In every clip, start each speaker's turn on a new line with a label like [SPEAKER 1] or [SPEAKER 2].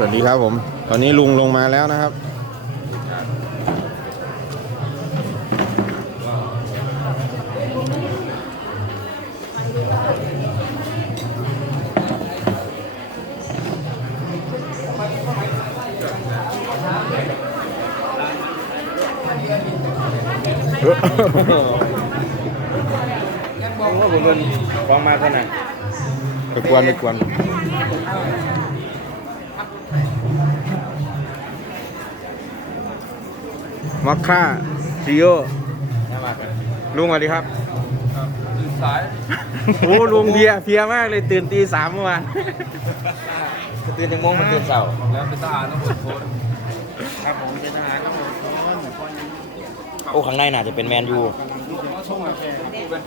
[SPEAKER 1] สวัสดีครับผม ตอนนี้ลุงลงมาแล้วนะครับ
[SPEAKER 2] ผมว่าผมเป็นฟองมาเท่าไหร่
[SPEAKER 1] ไปกวนไปกวน มอคค่าซิโอ
[SPEAKER 2] น่ามากัน
[SPEAKER 1] ลุงสวัสดีครับ
[SPEAKER 2] ตื่นสาย
[SPEAKER 1] โอ้ลุงเพลียเพลียมากเลยตื่นตีสามเมื่อวาน
[SPEAKER 2] ตื่นยังโมงมันตื่นเช้าแล้วเป็นทหารต้องอดทนครับผมเป็นทหารต้องอดทน
[SPEAKER 3] โอ้ข้างในน่าจะเป็นแมนยู
[SPEAKER 2] มาส่งกาแฟลุงตู่กัน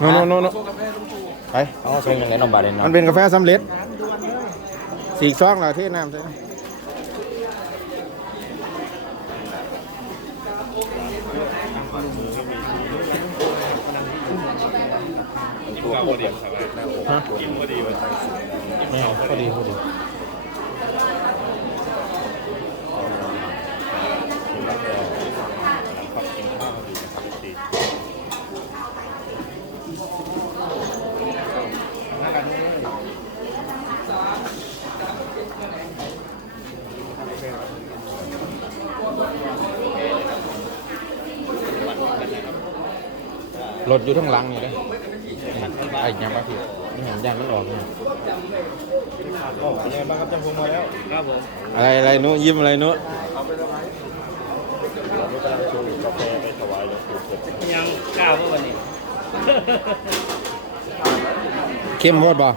[SPEAKER 1] โนโนโนโน
[SPEAKER 2] ส่งกาแฟลุงตู่
[SPEAKER 1] ไป
[SPEAKER 3] เอาทรงยังไงน้องบาเรน
[SPEAKER 1] มั
[SPEAKER 3] เนาะ
[SPEAKER 1] นเป็นกาแฟสำเร็จสีกซองเราเทน้ำใช่ไหม
[SPEAKER 2] ตัวโคเดียวครับกินพอดีวัน
[SPEAKER 1] เนี่ยพอดีพอดีรถอยู่ทั้งหลังนี่เลย ไอ้ยังมาผิดนี่เห็นยานมันออกเนี่ย
[SPEAKER 2] ก็ยังไงบ้างครับจังพงมาแล้ว ครับผม
[SPEAKER 1] อะไรอะไรนุยิ้มอะไรนุ
[SPEAKER 2] กาแฟไปถวายหลวงปู่เสร็จ
[SPEAKER 4] ยังก้าวเมื่อวันนี้
[SPEAKER 1] เข้มโมดบ่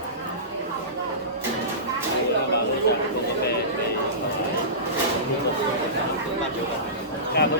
[SPEAKER 4] ก้าวเมื่อ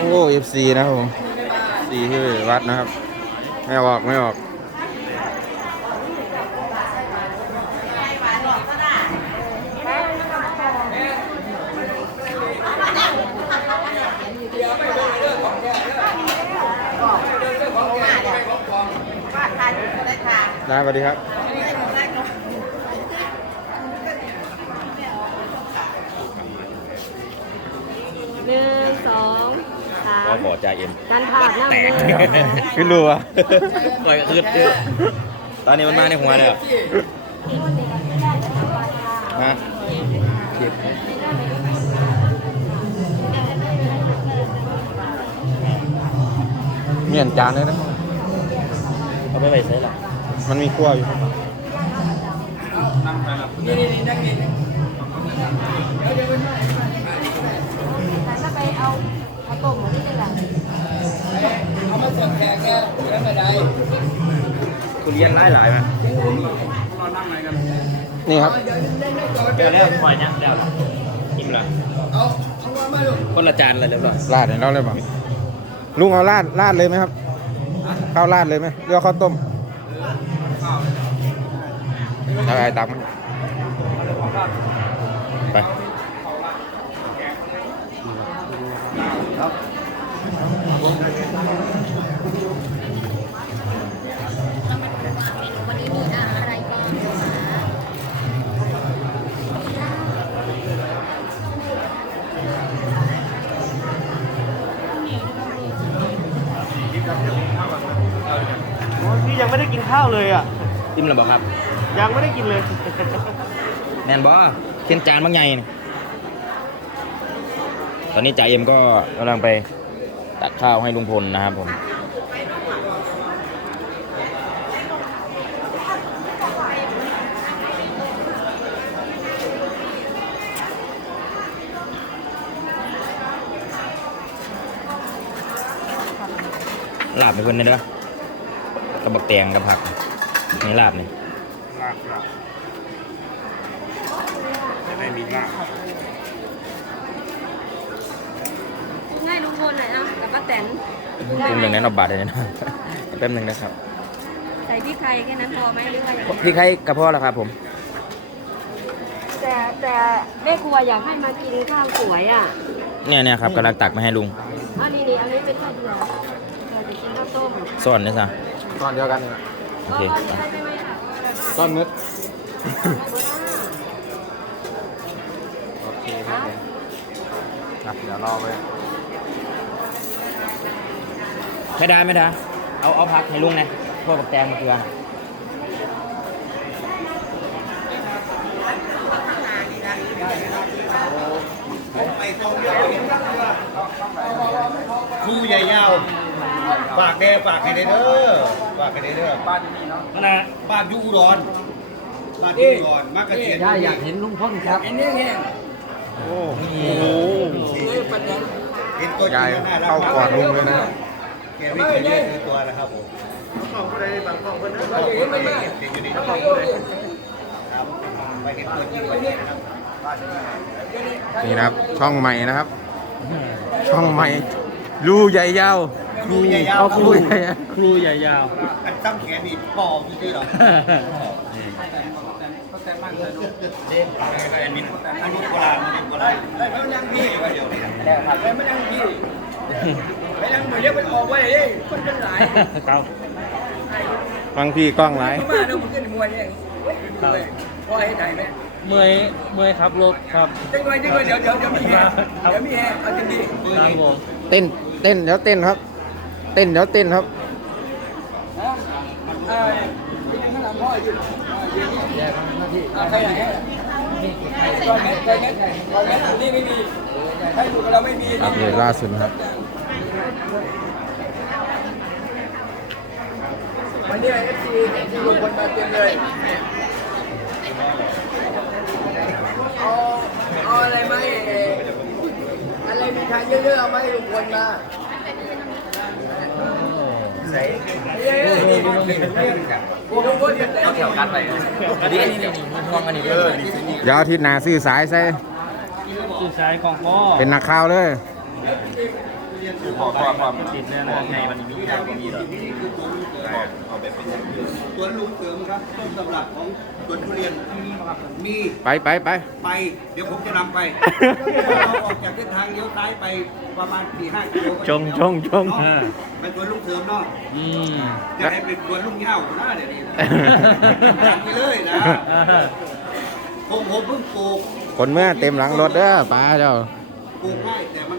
[SPEAKER 1] โอ้เอฟซีนะครับผมซีที่วัดนะครับ ไม่ออกไม่ออกได้สวัสดีครับ
[SPEAKER 5] หนึ่งสอง สาม
[SPEAKER 3] ก็บ่อจ่าเอ็ม
[SPEAKER 5] การผ่านนั่งเลย
[SPEAKER 1] ขึ้นรัว
[SPEAKER 3] เปิดคืดเจอตอนนี้มันมาในหัวแล้วฮะ
[SPEAKER 1] เมียนจานเลยนะ
[SPEAKER 3] เขาไม่ไปใช้หรอ
[SPEAKER 1] มันมีขั้วอยู่
[SPEAKER 5] ถ้าไปเอาเอาต้มมาที่ไหน
[SPEAKER 3] คุณเลี้ยงหลายหลายไหม
[SPEAKER 1] นี่ครับ
[SPEAKER 3] เดี๋ยวแล้วปล่อยยังเดี๋ยวอิ่มละคนละจานเลยเรียบร้อย
[SPEAKER 1] ราดให้เราเลยบ่ลุงเอาราดราดเลยไหมครับข้าวราดเลยไหมเรือข้าวต้มเอาไปตักมันไป
[SPEAKER 5] วัน
[SPEAKER 4] ยังไม่ได้กินข้าวเลยอะ
[SPEAKER 3] อิ่มแล้วบอกครับ
[SPEAKER 4] ยังไม่ได้กินเลย
[SPEAKER 3] แมนบอเขียนจานบางไงนี่ตอนนี้จ่าเอ็มก็กำลังไปตักข้าวให้ลุงพลนะครับผมลาบในคนนี้นะ กระบอกแตงกับผักนี่ลาบนี่
[SPEAKER 2] ลากลากจะได้มีลาบ
[SPEAKER 5] ง่ายลุงพลหน่อยนะกับป้าแตน
[SPEAKER 3] แป๊บหนึ่งนะเอาบาทเลยนะแป๊บหนึ่งนะครับ
[SPEAKER 5] ใส่พริกไทยแค่นั้นพอไหมหรือว่าอย่างไร
[SPEAKER 3] พี่ใครกระเพาะแล้วครับผม
[SPEAKER 5] แต่แต่แม่ครัวอยากให้มากินข้าวสวยอะ
[SPEAKER 3] เนี่ยเนี่ยครับกำลังตักมาให้ลุง
[SPEAKER 5] อันนี้นี่อันนี้เป็นข้าวเดือดเราจะกินข้าวต้ม
[SPEAKER 3] ซ่อนนี่ซะ
[SPEAKER 1] ตอนเดียวกันนี่แหละ
[SPEAKER 3] โอเค
[SPEAKER 5] อันนี้ได้ไหมไหมค่ะ
[SPEAKER 1] ตอนมืด
[SPEAKER 5] โโอ
[SPEAKER 1] เคครับอะเดี๋ยวรอไป
[SPEAKER 3] ไม่ได้ไม่ได้เอาเอาผักให้ลุงนะพวกบักแตงมาเกลือ
[SPEAKER 2] ครูใหญ่ยาว ฝากแกฝากให้ได้เด้อฝากให้ได้เด้อบ้านนี่เนาะ
[SPEAKER 4] นะ
[SPEAKER 2] บ้านอยู่อุดรบ้านอยู่อุดรมากระเทียน
[SPEAKER 6] อยากเห็นลุงพ่นครับอันนี้แห้ง
[SPEAKER 1] โอ้โห
[SPEAKER 2] เห็นตัวจริ
[SPEAKER 1] ยาย
[SPEAKER 2] งแล้วน่ารัก
[SPEAKER 1] เข้ากอดลุงเลยนะ
[SPEAKER 2] แกไม่เคยเล่นตัวนะครับผมกล้องผู้ใดบางกล้องเพิ่นกล้องผู้ใดเด็กอยู่นี่กล้องผู้ใดครับไปเห็นตัวจริงวันนี้นะครับ
[SPEAKER 1] นี่นะครับช่องใหม่นะครับ ช่องใหม่รูใหญ่ยาว
[SPEAKER 2] ครูใหญ่ยาว
[SPEAKER 1] ครูใหญ่
[SPEAKER 4] ครูใหญ่ยาว
[SPEAKER 2] อันตั้งแขนนี่ปอกจริงหรออันนี้อันนี้โบราณอันนี้โบราณไม่นั่งพี่เดี๋ยวนี้ไม่นั่งพี่ไม่งเหมือนเรียกมันออกไว้คนเป็นหลาย
[SPEAKER 4] ครับ
[SPEAKER 1] ฟังพี่กล้องไล
[SPEAKER 2] มาเดี๋ยวมันขึ้นมวยเนี่ยพอให้ไหนไหม
[SPEAKER 4] เมื่อยเมื่อยครับรถครับ
[SPEAKER 2] จังเลยจังเลยเดี๋ยวเดี๋ยวเดี๋ยวมีแฮเดี๋ยวมีแฮเอาจริงดิ
[SPEAKER 4] ครับผม
[SPEAKER 1] เต้นเต้นเดี๋ยวเต้นครับ ต้นเดี๋ยวเต้นครับ
[SPEAKER 2] ใครไหนตอนนี้ตอนนี้ตอนนี้นี่ไม่มีให้อยู่กับเราไม่มี
[SPEAKER 1] อัปเดตล่าสุดนครับ
[SPEAKER 2] วันนี้เอฟซีที่ลงคนมาเต็มเลยเอาเอาอะไรมาให้อะไรมีทางเยอะๆเอามาให้ลุงพลมา ใส่เย้ๆนี่นี่นี่ลุงพลจะเอาแถวกันไป
[SPEAKER 3] อันนี้นี่นี่มันทองอันนี้เออ
[SPEAKER 1] เดี๋ยวอาทิตย์หน้าซื้อสายใส่
[SPEAKER 4] สื่อสายของพ่อ
[SPEAKER 1] เป็นนักข่าวเลย
[SPEAKER 3] พอพอพอ
[SPEAKER 4] ติดแน่นอนไงมันมีทางมีหรอ
[SPEAKER 2] สวนลุงเสริมครับต้นตำรับของสวนทุเรียนมี
[SPEAKER 1] ไปไปไป
[SPEAKER 2] ไปเดี๋ยวผมจะนำไปเราออกจากเส้นทางเลี้ยวซ้ายไปประมาณ4 5กิโล
[SPEAKER 4] จงจงจง
[SPEAKER 2] ไปสวนลุงเสริมเนาะ
[SPEAKER 4] อืม
[SPEAKER 2] จะให้เป็นสวนลุงเหย้าหน้าเดี๋ยวนี้นะจัดไปเลยนะผมผมเพิ่งปลูก
[SPEAKER 1] คนเมื่อเต็มหลังรถเด้อป้าเจ้า
[SPEAKER 2] ปลูกง่ายแต่มัน